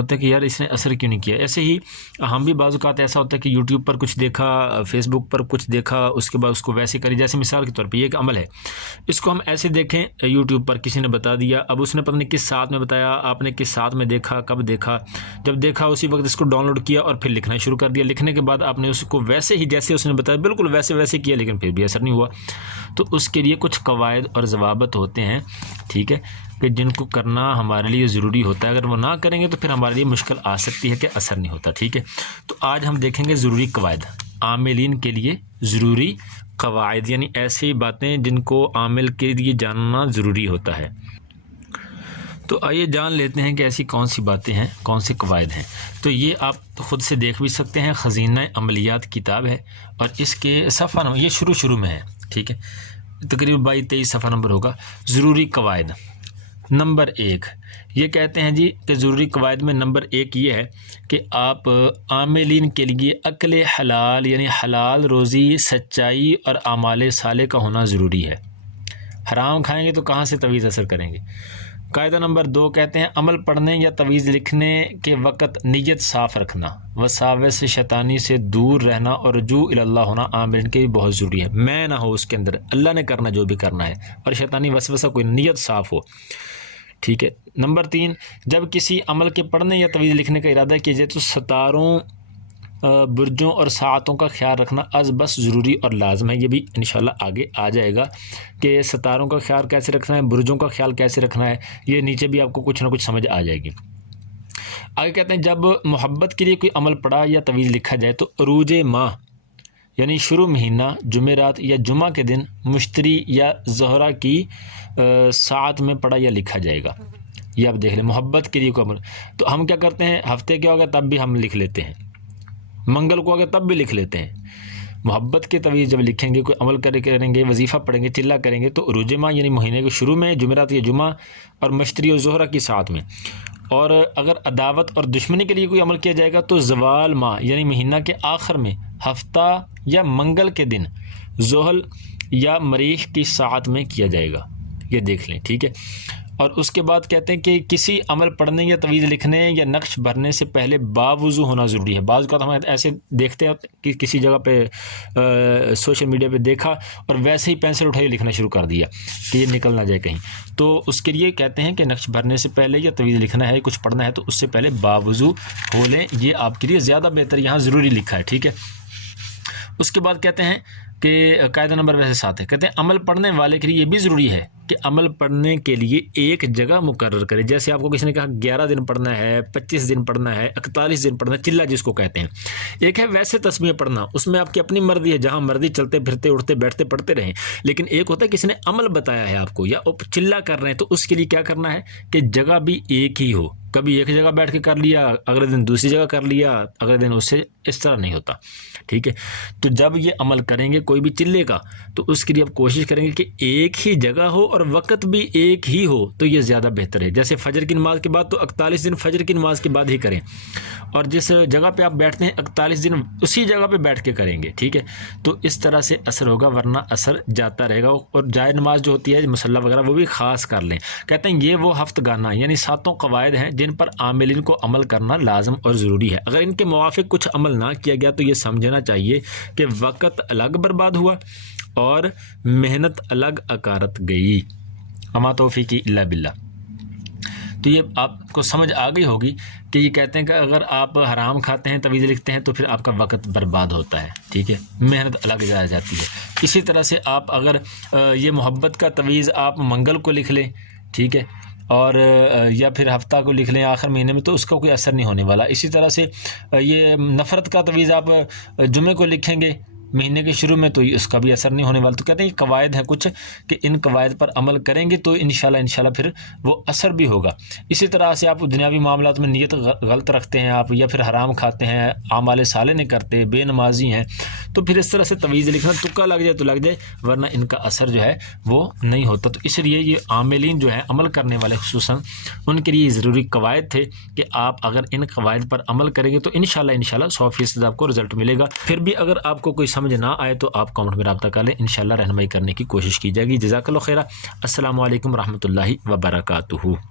ہوتا ہے کہ یار اس نے اثر کیوں نہیں کیا. ایسے ہی ہم بھی بعض اوقات ایسا ہوتا ہے کہ یوٹیوب پر کچھ دیکھا, فیس بک پر کچھ دیکھا, اس کے بعد اس کو ویسے کری. جیسے مثال کے طور پہ یہ ایک عمل ہے, اس کو ہم ایسے دیکھیں یوٹیوب پر کسی نے بتا دیا, اب اس نے پتہ نہیں کس ساتھ میں بتایا, آپ نے کس ساتھ میں دیکھا, کب دیکھا, جب دیکھا اسی وقت اس کو ڈاؤن لوڈ کیا اور پھر لکھنا شروع کر دیا. لکھنے کے بعد آپ نے اس کو ویسے ہی جیسے اس نے بتایا بالکل ویسے کیا, لیکن پھر بھی اثر نہیں ہوا. تو اس کے لیے کچھ قواعد اور ضوابط ہوتے ہیں, ٹھیک ہے, کہ جن کو کرنا ہمارے لیے ضروری ہوتا ہے. اگر وہ نہ کریں گے تو پھر ہمارے لیے مشکل آ سکتی ہے کہ اثر نہیں ہوتا, ٹھیک ہے. تو آج ہم دیکھیں گے ضروری قواعد, عاملین کے لیے ضروری قواعد, یعنی ایسی باتیں جن کو عامل کے لیے جاننا ضروری ہوتا ہے. تو آئیے جان لیتے ہیں کہ ایسی کون سی باتیں ہیں, کون سے قواعد ہیں. تو یہ آپ خود سے دیکھ بھی سکتے ہیں, خزینہ عملیات کتاب ہے اور اس کے صفحہ نمبر, یہ شروع میں ہے, ٹھیک ہے, تقریباً 22-23 صفحہ نمبر ہوگا. ضروری قواعد نمبر 1, یہ کہتے ہیں جی کہ ضروری قواعد میں نمبر 1 یہ ہے کہ آپ عاملین کے لیے عقل حلال یعنی حلال روزی, سچائی اور اعمال صالح کا ہونا ضروری ہے. حرام کھائیں گے تو کہاں سے تویز اثر کریں گے. قاعدہ نمبر 2 کہتے ہیں عمل پڑھنے یا تویز لکھنے کے وقت نیت صاف رکھنا, وساوس شیطانی سے دور رہنا اور رجوع الی اللہ ہونا عاملین کے بھی بہت ضروری ہے. میں نہ ہو اس کے اندر, اللہ نے کرنا جو بھی کرنا ہے, اور شیطانی وسوسہ کوئی, نیت صاف ہو, ٹھیک ہے. نمبر 3, جب کسی عمل کے پڑھنے یا تویز لکھنے کا ارادہ کیا جائے تو ستاروں, برجوں اور ساعتوں کا خیال رکھنا از بس ضروری اور لازم ہے. یہ بھی انشاءاللہ آگے آ جائے گا کہ ستاروں کا خیال کیسے رکھنا ہے, برجوں کا خیال کیسے رکھنا ہے, یہ نیچے بھی آپ کو کچھ نہ کچھ سمجھ آ جائے گی. آگے کہتے ہیں جب محبت کے لیے کوئی عمل پڑھا یا تویز لکھا جائے تو عروج ماہ یعنی شروع مہینہ, جمعرات یا جمعہ کے دن, مشتری یا زہرہ کی ساعت میں پڑھا یا لکھا جائے گا. یہ آپ دیکھ لیں, محبت کے لیے کوئی عمل, تو ہم کیا کرتے ہیں, ہفتے کیا ہوگا تب بھی ہم لکھ لیتے ہیں, منگل کو اگر تب بھی لکھ لیتے ہیں. محبت کے تویز جب لکھیں گے, کوئی عمل کریں گے, وظیفہ پڑھیں گے, چلہ کریں گے, تو عروج ماہ یعنی مہینے کے شروع میں, جمعرات یا جمعہ, اور مشتری اور زہرہ کی ساعت میں. اور اگر عداوت اور دشمنی کے لیے کوئی عمل کیا جائے گا تو زوال ماہ یعنی مہینہ کے آخر میں, ہفتہ یا منگل کے دن, زحل یا مریخ کی ساعت میں کیا جائے گا. یہ دیکھ لیں, ٹھیک ہے. اور اس کے بعد کہتے ہیں کہ کسی عمل پڑھنے یا تویز لکھنے یا نقش بھرنے سے پہلے باوضو ہونا ضروری ہے. بعض اوقات ہم ایسے دیکھتے ہیں کہ کسی جگہ پہ سوشل میڈیا پہ دیکھا اور ویسے ہی پینسل اٹھائی لکھنا شروع کر دیا کہ یہ نکل نہ جائے کہیں. تو اس کے لیے کہتے ہیں کہ نقش بھرنے سے پہلے یا تویز لکھنا ہے, کچھ پڑھنا ہے, تو اس سے پہلے باوضو ہو لیں, یہ آپ کے لیے زیادہ بہتر, یہاں ضروری لکھا ہے, ٹھیک ہے. اس کے بعد کہتے ہیں کہ قاعدہ نمبر ویسے 7 ہے, کہتے ہیں عمل پڑھنے والے کے لیے یہ بھی ضروری ہے کہ عمل پڑھنے کے لیے ایک جگہ مقرر کرے. جیسے آپ کو کسی نے کہا 11 دن پڑھنا ہے, 25 دن پڑھنا ہے, 41 دن پڑھنا ہے, چلہ جس کو کہتے ہیں. ایک ہے ویسے تسمیہ پڑھنا, اس میں آپ کی اپنی مرضی ہے, جہاں مرضی چلتے پھرتے اٹھتے بیٹھتے پڑھتے رہیں. لیکن ایک ہوتا ہے کسی نے عمل بتایا ہے آپ کو یا چلہ کر رہے ہیں, تو اس کے لیے کیا کرنا ہے کہ جگہ بھی ایک ہی ہو. کبھی ایک جگہ بیٹھ کے کر لیا, اگلے دن دوسری جگہ کر لیا, اگلے دن اس سے اس طرح نہیں ہوتا, ٹھیک ہے. تو جب یہ عمل کریں گے کوئی بھی چلے کا, تو اس کے لیے آپ کوشش کریں گے کہ ایک ہی جگہ ہو اور وقت بھی ایک ہی ہو, تو یہ زیادہ بہتر ہے. جیسے فجر کی نماز کے بعد تو 41 دن فجر کی نماز کے بعد ہی کریں, اور جس جگہ پہ آپ بیٹھتے ہیں 41 دن اسی جگہ پہ بیٹھ کے کریں گے, ٹھیک ہے. تو اس طرح سے اثر ہوگا, ورنہ اثر جاتا رہے گا. اور جائے نماز جو ہوتی ہے مصلی وغیرہ وہ بھی خاص کر لیں. کہتے ہیں یہ وہ ہفت گانا یعنی 7 قواعد ہیں جن پر عاملین کو عمل کرنا لازم اور ضروری ہے. اگر ان کے موافق کچھ عمل نہ کیا گیا تو یہ سمجھنا چاہیے کہ وقت الگ برباد ہوا اور محنت الگ اکارت گئی. اما توفیقی الا باللہ. تو یہ آپ کو سمجھ آ گئی ہوگی کہ یہ کہتے ہیں کہ اگر آپ حرام کھاتے ہیں, تویز لکھتے ہیں, تو پھر آپ کا وقت برباد ہوتا ہے, ٹھیک ہے, محنت الگ جا جاتی ہے. اسی طرح سے آپ اگر یہ محبت کا تویز آپ منگل کو لکھ لیں, ٹھیک ہے, اور یا پھر ہفتہ کو لکھ لیں آخر مہینے میں, تو اس کا کوئی اثر نہیں ہونے والا. اسی طرح سے یہ نفرت کا تویز آپ جمعے کو لکھیں گے مہینے کے شروع میں, تو اس کا بھی اثر نہیں ہونے والا. تو کہتے ہیں یہ قواعد ہیں کچھ کہ ان قواعد پر عمل کریں گے تو انشاءاللہ پھر وہ اثر بھی ہوگا. اسی طرح سے آپ دنیاوی معاملات میں نیت غلط رکھتے ہیں آپ, یا پھر حرام کھاتے ہیں, اعمال صالح نہیں کرتے, بے نمازی ہیں, تو پھر اس طرح سے تویز لکھنا تکا لگ جائے تو لگ جائے, ورنہ ان کا اثر جو ہے وہ نہیں ہوتا. تو اس لیے یہ عاملین جو ہیں عمل کرنے والے خصوصاً ان کے لیے ضروری قواعد تھے کہ آپ اگر ان قواعد پر عمل کریں گے تو انشاءاللہ 100% آپ کو رزلٹ ملے گا. پھر بھی اگر آپ کو کوئی سمجھ نہ آئے تو آپ کامنٹ میں رابطہ کر لیں, انشاءاللہ رہنمائی کرنے کی کوشش کی جائے گی. جزاک اللہ خیرہ. السلام علیکم ورحمۃ اللہ وبرکاتہ.